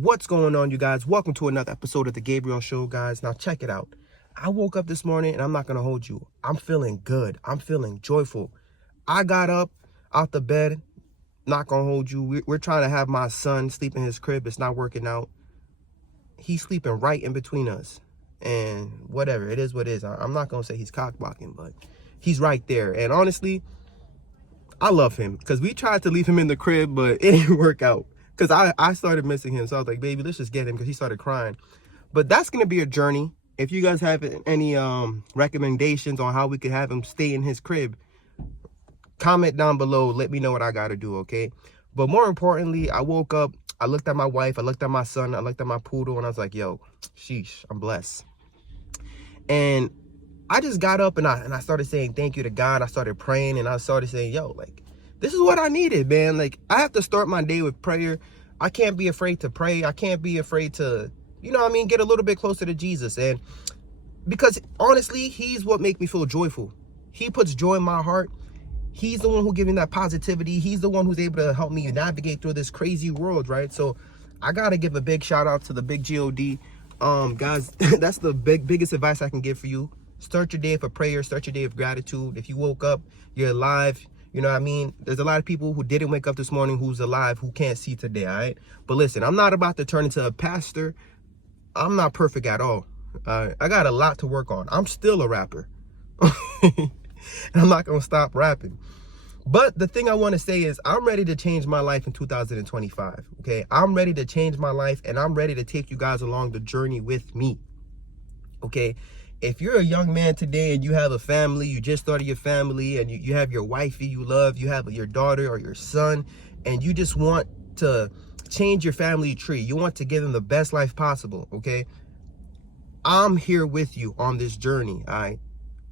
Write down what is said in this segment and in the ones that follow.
What's going on, you guys? Welcome to another episode of the Gabriel Show, guys. Now check it out. I woke up this morning and I'm not gonna hold you. I'm feeling good. I'm feeling joyful. I got up out the bed. Not gonna hold you. We're trying to have my son sleep in his crib. It's not working out. He's sleeping right in between us. And whatever, it is what it is. I'm not gonna say he's cock-blocking, but he's right there. And honestly, I love him because we tried to leave him in the crib, but it didn't work out. Because I started missing him. So I was like, baby, let's just get him, because he started crying. But that's going to be a journey. If you guys have any recommendations on how we could have him stay in his crib, comment down below. Let me know what I got to do, okay? But more importantly, I woke up. I looked at my wife. I looked at my son. I looked at my poodle. And I was like, yo, sheesh, I'm blessed. And I just got up and I started saying thank you to God. I started praying and I started saying, yo, like, this is what I needed, man. Like, I have to start my day with prayer. I can't be afraid to pray. I can't be afraid to, you know what I mean, get a little bit closer to Jesus. And because honestly, he's what makes me feel joyful. He puts joy in my heart. He's the one who gives me that positivity. He's the one who's able to help me navigate through this crazy world, right? So I got to give a big shout out to the big God. Guys, that's the biggest advice I can give for you. Start your day with prayer. Start your day with gratitude. If you woke up, you're alive. You know what I mean? There's a lot of people who didn't wake up this morning who's alive, who can't see today, all right? But listen, I'm not about to turn into a pastor. I'm not perfect at all. I got a lot to work on. I'm still a rapper. And I'm not going to stop rapping. But the thing I want to say is I'm ready to change my life in 2025, okay? I'm ready to change my life, and I'm ready to take you guys along the journey with me, okay? If you're a young man today and you have a family, you just started your family, and you have your wifey you love, you have your daughter or your son, and you just want to change your family tree, you want to give them the best life possible, okay? I'm here with you on this journey, all right?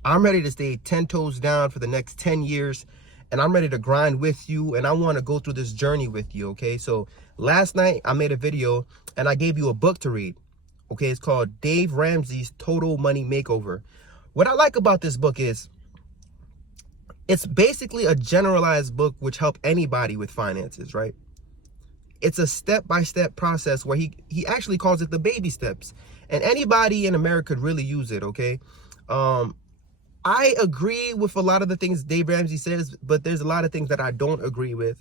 I'm ready to stay 10 toes down for the next 10 years, and I'm ready to grind with you, and I want to go through this journey with you, okay? So last night I made a video and I gave you a book to read. Okay, it's called Dave Ramsey's Total Money Makeover. What I like about this book is it's basically a generalized book which helps anybody with finances, right? It's a step-by-step process where he actually calls it the baby steps. And anybody in America could really use it, okay? I agree with a lot of the things Dave Ramsey says, but there's a lot of things that I don't agree with.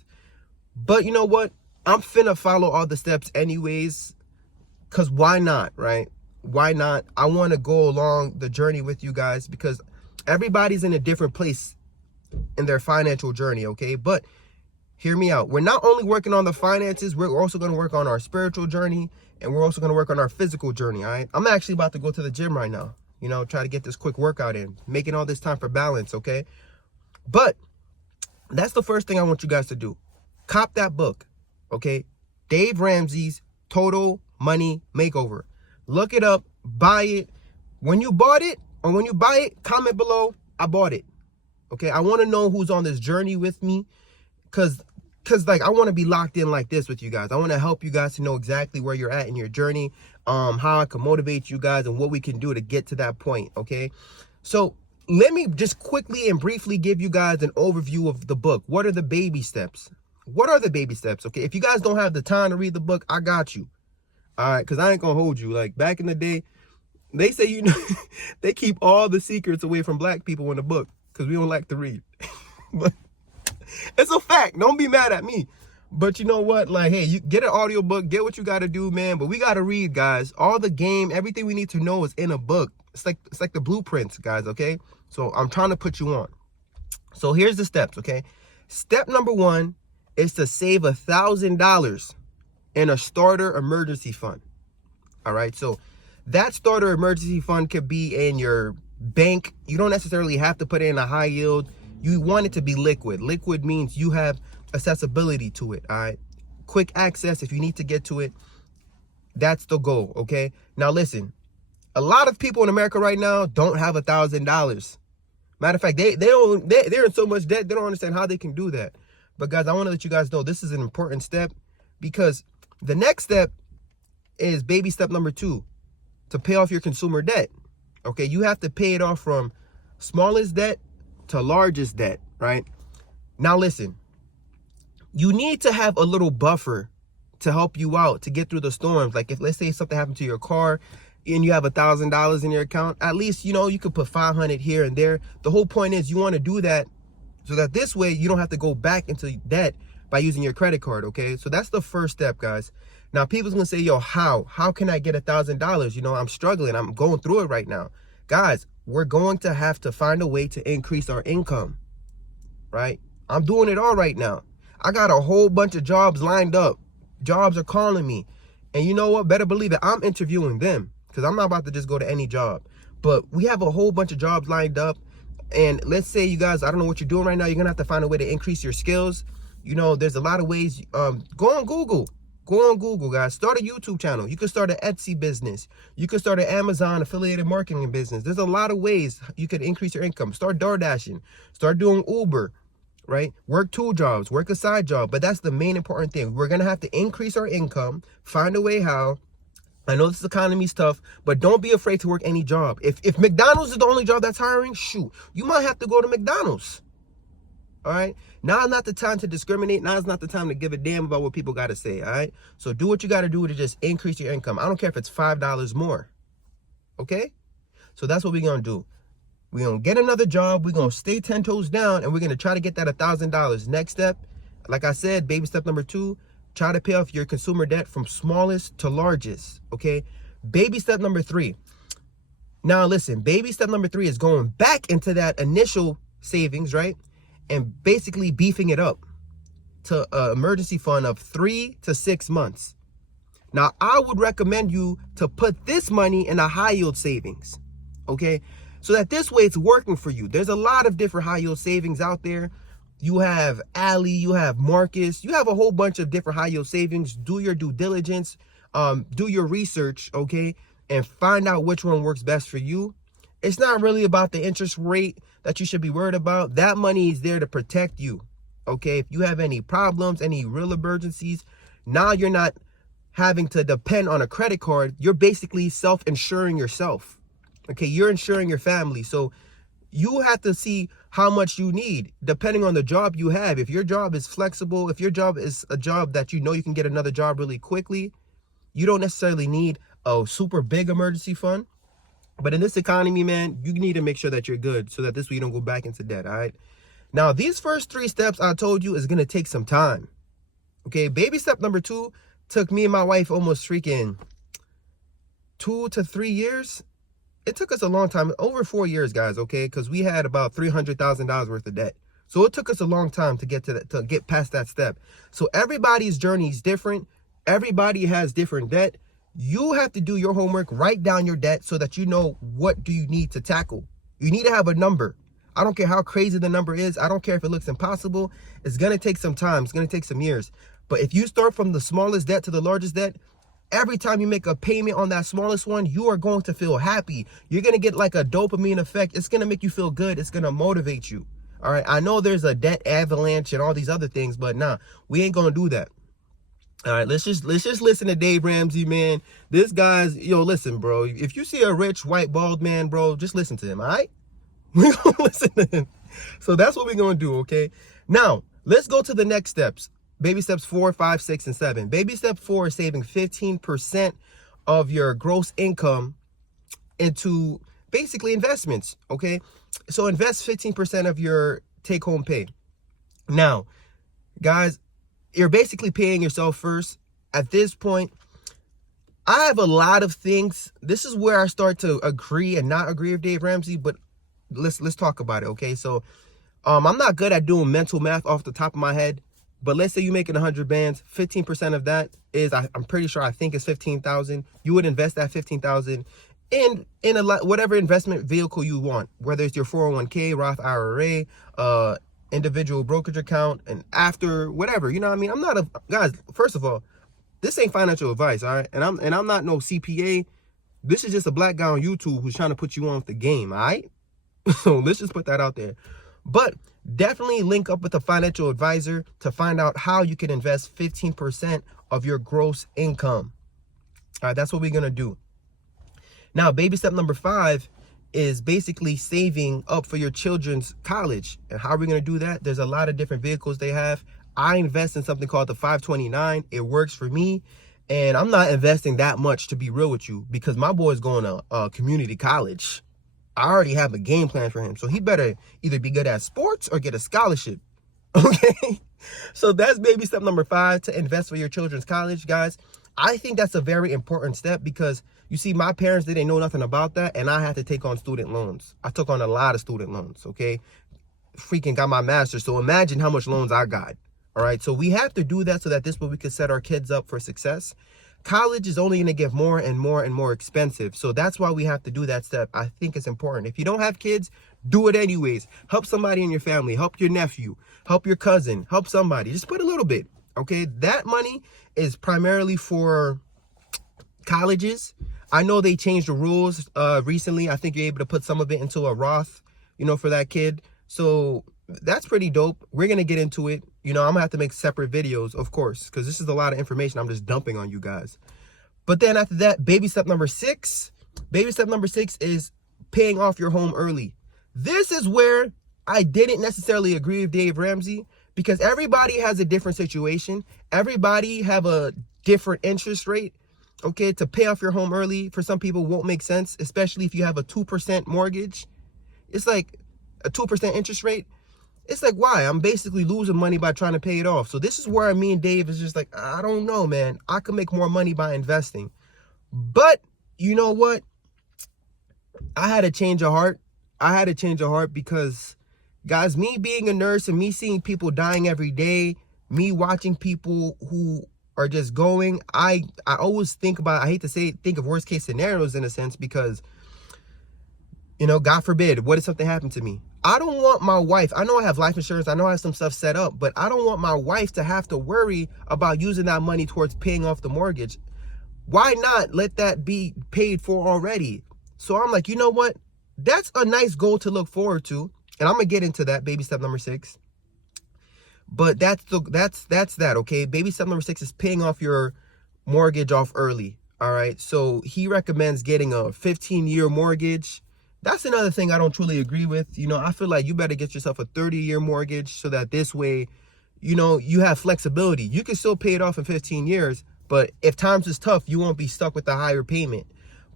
But you know what? I'm finna follow all the steps anyways. Because why not, right? Why not? I want to go along the journey with you guys because everybody's in a different place in their financial journey, okay? But hear me out. We're not only working on the finances, we're also going to work on our spiritual journey, and we're also going to work on our physical journey, all right? I'm actually about to go to the gym right now, you know, try to get this quick workout in, making all this time for balance, okay? But that's the first thing I want you guys to do. Cop that book, okay? Dave Ramsey's Total Money Makeover. Look it up, buy it. When you bought it or when you buy it, comment below, I bought it. Okay, I want to know who's on this journey with me, because like I want to be locked in like this with you guys. I want to help you guys to know exactly where you're at in your journey, how I can motivate you guys and what we can do to get to that point, okay? So let me just quickly and briefly give you guys an overview of the book. What are the baby steps? What are the baby steps, okay? If you guys don't have the time to read the book, I got you. All right, because I ain't going to hold you. Like, back in the day, they say, you know, they keep all the secrets away from black people in the book because we don't like to read. But it's a fact. Don't be mad at me. But you know what? Like, hey, you get an audio book, get what you got to do, man. But we got to read, guys. All the game, everything we need to know is in a book. It's like the blueprints, guys, okay? So I'm trying to put you on. So here's the steps, okay? Step number 1 is to save $1,000 in a starter emergency fund. All right, so that starter emergency fund could be in your bank. You don't necessarily have to put it in a high yield. You want it to be liquid. Liquid means you have accessibility to it, all right? Quick access if you need to get to it. That's the goal, okay? Now listen, a lot of people in America right now don't have $1,000. Matter of fact, they're in so much debt, they don't understand how they can do that. But guys, I want to let you guys know this is an important step, because the next step is baby step number 2, to pay off your consumer debt. Okay, you have to pay it off from smallest debt to largest debt, right? Now listen, you need to have a little buffer to help you out, to get through the storms. Like if, let's say something happened to your car and you have $1,000 in your account, at least, you know, you could put 500 here and there. The whole point is you want to do that so that this way you don't have to go back into debt by using your credit card, okay? So that's the first step, guys. Now, people's gonna say, yo, how can I get $1,000? You know, I'm struggling, I'm going through it right now. Guys, we're going to have to find a way to increase our income, right? I'm doing it all right now. I got a whole bunch of jobs lined up. Jobs are calling me. And you know what? Better believe it, I'm interviewing them, because I'm not about to just go to any job. But we have a whole bunch of jobs lined up. And let's say you guys, I don't know what you're doing right now. You're going to have to find a way to increase your skills. You know, there's a lot of ways. Go on Google. Go on Google, guys. Start a YouTube channel. You can start an Etsy business. You can start an Amazon affiliated marketing business. There's a lot of ways you could increase your income. Start DoorDashing. Start doing Uber, right? Work 2 jobs. Work a side job. But that's the main important thing. We're going to have to increase our income. Find a way how. I know this economy's tough, but don't be afraid to work any job. If McDonald's is the only job that's hiring, shoot, you might have to go to McDonald's. All right? Now is not the time to discriminate. Now is not the time to give a damn about what people got to say, all right? So do what you got to do to just increase your income. I don't care if it's $5 more, okay? So that's what we're going to do. We're going to get another job. We're going to stay 10 toes down, and we're going to try to get that $1,000. Next step, like I said, baby step number 2, try to pay off your consumer debt from smallest to largest, okay? Baby step number 3. Now, listen, baby step number 3 is going back into that initial savings, right? And basically beefing it up to an emergency fund of 3 to 6 months. Now, I would recommend you to put this money in a high yield savings, okay? So that this way it's working for you. There's a lot of different high yield savings out there. You have Ally, you have Marcus, you have a whole bunch of different high yield savings. Do your due diligence, do your research, okay? And find out which one works best for you. It's not really about the interest rate that you should be worried about. That money is there to protect you, okay? If you have any problems, any real emergencies, now you're not having to depend on a credit card. You're basically self-insuring yourself, okay? You're insuring your family. So you have to see how much you need depending on the job you have. If your job is flexible, if your job is a job that you know you can get another job really quickly, you don't necessarily need a super big emergency fund. But in this economy, man, you need to make sure that you're good so that this way you don't go back into debt, all right? Now, these first 3 steps I told you is going to take some time, okay? Baby step number 2 took me and my wife almost freaking 2 to 3 years. It took us a long time, over 4 years, guys, okay? Because we had about $300,000 worth of debt. So it took us a long time to get to that, to get past that step. So everybody's journey is different. Everybody has different debt. You have to do your homework, write down your debt so that you know what do you need to tackle. You need to have a number. I don't care how crazy the number is. I don't care if it looks impossible. It's going to take some time. It's going to take some years. But if you start from the smallest debt to the largest debt, every time you make a payment on that smallest one, you are going to feel happy. You're going to get like a dopamine effect. It's going to make you feel good. It's going to motivate you. All right. I know there's a debt avalanche and all these other things, but nah, we ain't going to do that. All right, let's just listen to Dave Ramsey, man. This guy's, yo, listen, bro. If you see a rich, white, bald man, bro, just listen to him, all right? We're going to listen to him. So that's what we're going to do, okay? Now, let's go to the next steps. Baby steps 4, 5, 6, and 7. Baby step 4 is saving 15% of your gross income into basically investments, okay? So invest 15% of your take-home pay. Now, guys, you're basically paying yourself first. At this point, I have a lot of things. This is where I start to agree and not agree with Dave Ramsey, but let's talk about it, okay? So I'm not good at doing mental math off the top of my head, but let's say you're making 100 bands. 15% of that is, I'm pretty sure, I think it's 15,000. You would invest that 15,000 in whatever investment vehicle you want, whether it's your 401k, Roth IRA, individual brokerage account, and after whatever, you know what I mean? I'm not guys, first of all, this ain't financial advice, all right? And I'm not no CPA. This is just a black guy on YouTube who's trying to put you on with the game, all right? So let's just put that out there. But definitely link up with a financial advisor to find out how you can invest 15% of your gross income. All right, that's what we're going to do. Now, baby step number 5 is basically saving up for your children's college. And how are we going to do that? There's a lot of different vehicles they have. I invest in something called the 529. It works for me. And I'm not investing that much, to be real with you, because my boy's going to community college. I already have a game plan for him. So he better either be good at sports or get a scholarship. Okay? So that's baby step number 5, to invest for your children's college, guys. I think that's a very important step because, you see, my parents didn't know nothing about that, and I had to take on student loans. I took on a lot of student loans, okay? Freaking got my master's, so imagine how much loans I got, all right? So we have to do that so that this way we can set our kids up for success. College is only going to get more and more and more expensive, so that's why we have to do that step. I think it's important. If you don't have kids, do it anyways. Help somebody in your family, help your nephew, help your cousin, help somebody. Just put a little bit, okay? That money is primarily for colleges. I know they changed the rules recently. I think you're able to put some of it into a Roth, for that kid. So that's pretty dope. We're going to get into it. I'm going to have to make separate videos, of course, because this is a lot of information I'm just dumping on you guys. But then after that, baby step number 6. Baby step number 6 is paying off your home early. This is where I didn't necessarily agree with Dave Ramsey, because everybody has a different situation. Everybody have a different interest rate. Okay, to pay off your home early for some people won't make sense, especially if you have a 2% mortgage. It's like a 2% interest rate. It's like, why? I'm basically losing money by trying to pay it off. So this is where me and Dave is just like, I don't know, man. I could make more money by investing. But you know what? I had a change of heart. Because, guys, me being a nurse and me seeing people dying every day, me watching people who are just going, I always think about, I hate to say, think of worst case scenarios in a sense, because, God forbid, what if something happened to me? I don't want my wife, I know I have life insurance, I know I have some stuff set up, but I don't want my wife to have to worry about using that money towards paying off the mortgage. Why not let that be paid for already? So I'm like, you know what? That's a nice goal to look forward to. And I'm going to get into that, baby step number 6. But that's that, okay? Baby step number 6 is paying off your mortgage off early, all right? So he recommends getting a 15-year mortgage. That's another thing I don't truly agree with. I feel like you better get yourself a 30-year mortgage so that this way, you have flexibility. You can still pay it off in 15 years, but if times is tough, you won't be stuck with a higher payment.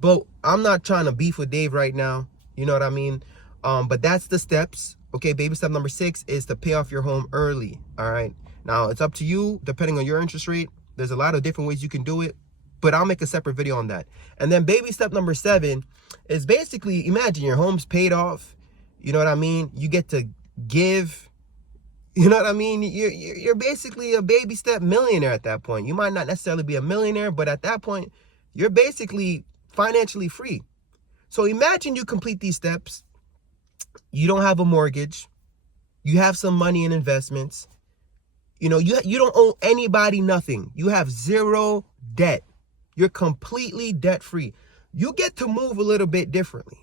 But I'm not trying to beef with Dave right now. You know what I mean? But that's the steps. Okay, baby step number 6 is to pay off your home early, all right? Now, it's up to you, depending on your interest rate. There's a lot of different ways you can do it, but I'll make a separate video on that. And then baby step number 7 is basically, imagine your home's paid off. You know what I mean? You get to give. You know what I mean? You're basically a baby step millionaire at that point. You might not necessarily be a millionaire, but at that point, you're basically financially free. So imagine you complete these steps. You don't have a mortgage. You have some money in investments. You don't owe anybody nothing. You have 0 debt. You're completely debt free. You get to move a little bit differently.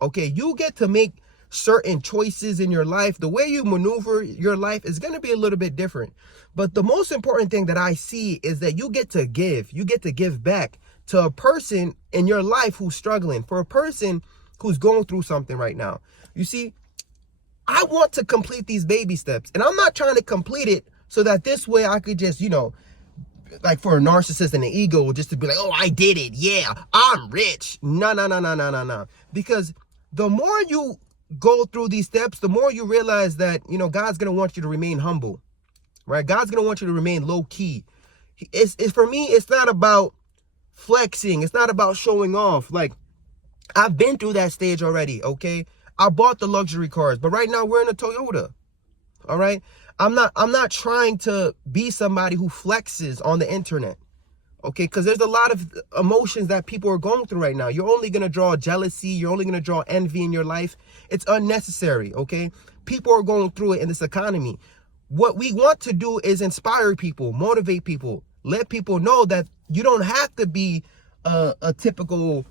Okay, you get to make certain choices in your life. The way you maneuver your life is going to be a little bit different. But the most important thing that I see is that you get to give. You get to give back to a person in your life who's struggling, for a person who's going through something right now. You see, I want to complete these baby steps, and I'm not trying to complete it so that this way I could just, like for a narcissist and an ego, just to be like, oh, I did it. Yeah, I'm rich. No. Because the more you go through these steps, the more you realize that, God's going to want you to remain humble, right? God's going to want you to remain low key. It's for me, it's not about flexing. It's not about showing off. Like, I've been through that stage already, okay? I bought the luxury cars, but right now we're in a Toyota, all right? I'm not trying to be somebody who flexes on the internet, okay? Because there's a lot of emotions that people are going through right now. You're only going to draw jealousy. You're only going to draw envy in your life. It's unnecessary, okay? People are going through it in this economy. What we want to do is inspire people, motivate people, let people know that you don't have to be a typical,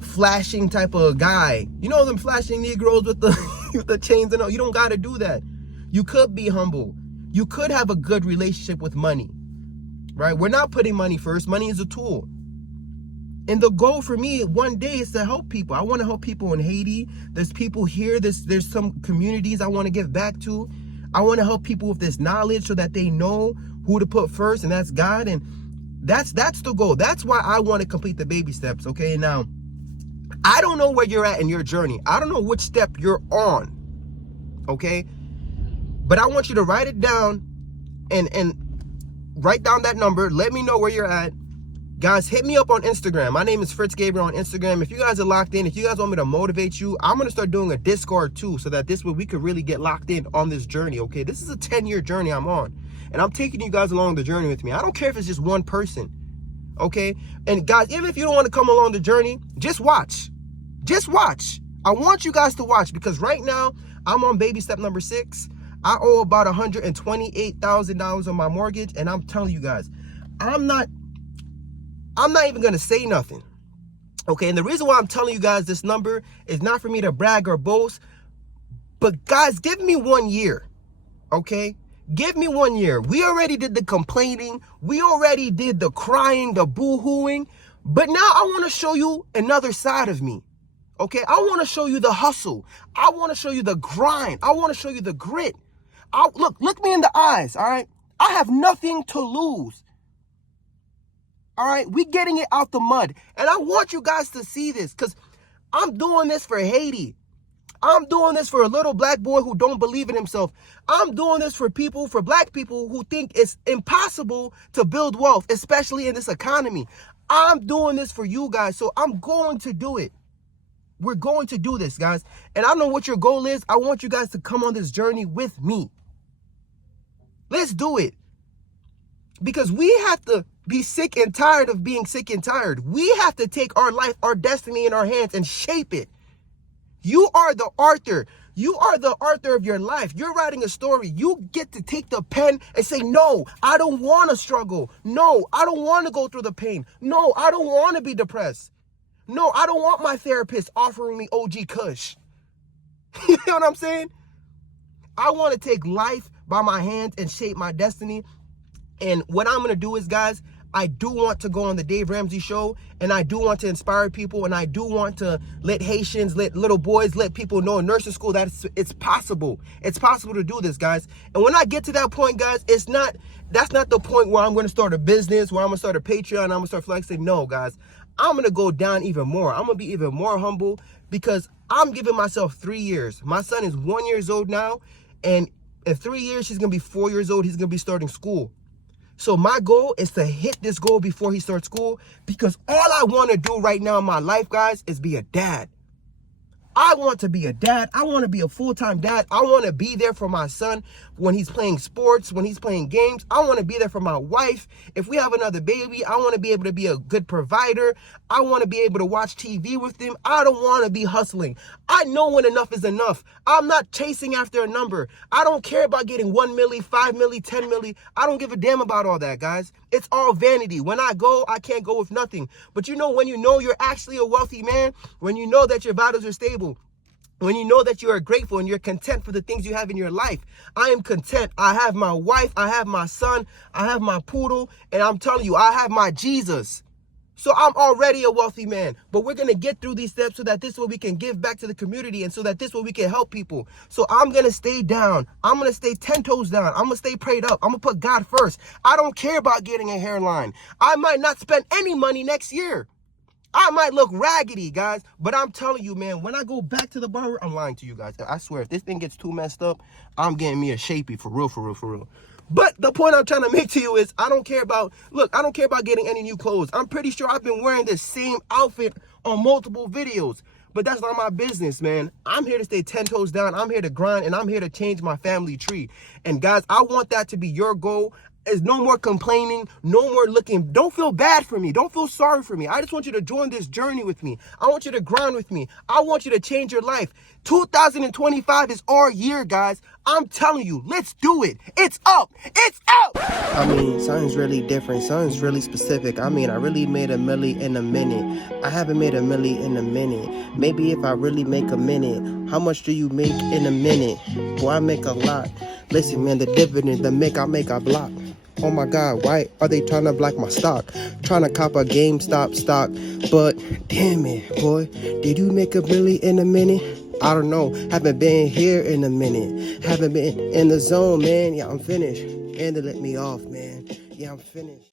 flashing type of guy. Them flashing Negroes with the with the chains and all. You don't got to do that. You could be humble. You could have a good relationship with money, right? We're not putting money first. Money is a tool. And the goal for me one day is to help people. I want to help people in Haiti. There's people here. There's some communities I want to give back to. I want to help people with this knowledge so that they know who to put first, and that's God. And that's the goal. That's why I want to complete the baby steps. Okay, now I don't know where you're at in your journey. I don't know which step you're on. Okay, but I want you to write it down and write down that number. Let me know where you're at. Guys, hit me up on Instagram. My name is Fritz Gabriel on Instagram. If you guys are locked in, if you guys want me to motivate you, I'm going to start doing a Discord too, so that this way we could really get locked in on this journey, okay? This is a 10-year journey I'm on, and I'm taking you guys along the journey with me. I don't care if it's just one person, okay? And guys, even if you don't want to come along the journey, just watch. Just watch. I want you guys to watch, because right now I'm on baby step number 6. I owe about $128,000 on my mortgage, and I'm telling you guys, I'm not even going to say nothing. Okay, and the reason why I'm telling you guys this number is not for me to brag or boast, but guys, give me 1 year. Okay? Give me 1 year. We already did the complaining. We already did the crying, the boo-hooing. But now I want to show you another side of me. Okay? I want to show you the hustle. I want to show you the grind. I want to show you the grit. Look me in the eyes, all right? I have nothing to lose. All right, we getting it out the mud. And I want you guys to see this, because I'm doing this for Haiti. I'm doing this for a little black boy who don't believe in himself. I'm doing this for people, for black people who think it's impossible to build wealth, especially in this economy. I'm doing this for you guys, so I'm going to do it. We're going to do this, guys. And I don't know what your goal is. I want you guys to come on this journey with me. Let's do it. Because we have to be sick and tired of being sick and tired. We have to take our life, our destiny in our hands and shape it. You are the author. You are the author of your life. You're writing a story. You get to take the pen and say, no, I don't want to struggle. No, I don't want to go through the pain. No, I don't want to be depressed. No, I don't want my therapist offering me OG Kush. You know what I'm saying? I want to take life by my hands and shape my destiny. And what I'm going to do is, guys, I do want to go on the Dave Ramsey show, and I do want to inspire people, and I do want to let Haitians, let little boys, let people know in nursing school that it's possible. It's possible to do this, guys. And when I get to that point, guys, that's not the point where I'm going to start a business, where I'm going to start a Patreon, I'm going to start flexing. No, guys, I'm going to go down even more. I'm going to be even more humble, because I'm giving myself 3 years. My son is 1 year old now, and in 3 years, he's going to be 4 years old. He's going to be starting school. So my goal is to hit this goal before he starts school, because all I want to do right now in my life, guys, is be a dad. I want to be a dad. I want to be a full-time dad. I want to be there for my son when he's playing sports, when he's playing games. I want to be there for my wife. If we have another baby, I want to be able to be a good provider. I want to be able to watch TV with him. I don't want to be hustling. I know when enough is enough. I'm not chasing after a number. I don't care about getting 1 milli, 5 milli, 10 milli. I don't give a damn about all that, guys. It's all vanity. When I go, I can't go with nothing. But you know, when you know you're actually a wealthy man, when you know that your values are stable, when you know that you are grateful and you're content for the things you have in your life. I am content. I have my wife. I have my son. I have my poodle. And I'm telling you, I have my Jesus. So I'm already a wealthy man. But we're going to get through these steps so that this way we can give back to the community, and so that this way we can help people. So I'm going to stay down. I'm going to stay 10 toes down. I'm going to stay prayed up. I'm going to put God first. I don't care about getting a hairline. I might not spend any money next year. I might look raggedy, guys, but I'm telling you, man, when I go back to the barber, I'm lying to you guys. I swear, if this thing gets too messed up, I'm getting me a shapey, for real, for real, for real. But the point I'm trying to make to you is, I don't care about getting any new clothes. I'm pretty sure I've been wearing this same outfit on multiple videos, but that's not my business, man. I'm here to stay 10 toes down. I'm here to grind, and I'm here to change my family tree. And guys, I want that to be your goal. Is no more complaining, no more looking. Don't feel bad for me. Don't feel sorry for me. I just want you to join this journey with me. I want you to grind with me. I want you to change your life. 2025 is our year, guys. I'm telling you, let's do it. It's up. It's up. I mean, something's really different. Something's really specific. I mean, I really made a milli in a minute. I haven't made a milli in a minute. Maybe if I really make a minute. How much do you make in a minute? Boy, I make a lot. Listen, man, the dividend, I make a block. Oh my God, why are they trying to block my stock? Trying to cop a GameStop stock. But damn it, boy, did you make a milli in a minute? I don't know. Haven't been here in a minute. Haven't been in the zone, man. Yeah, I'm finished. And they let me off, man. Yeah, I'm finished.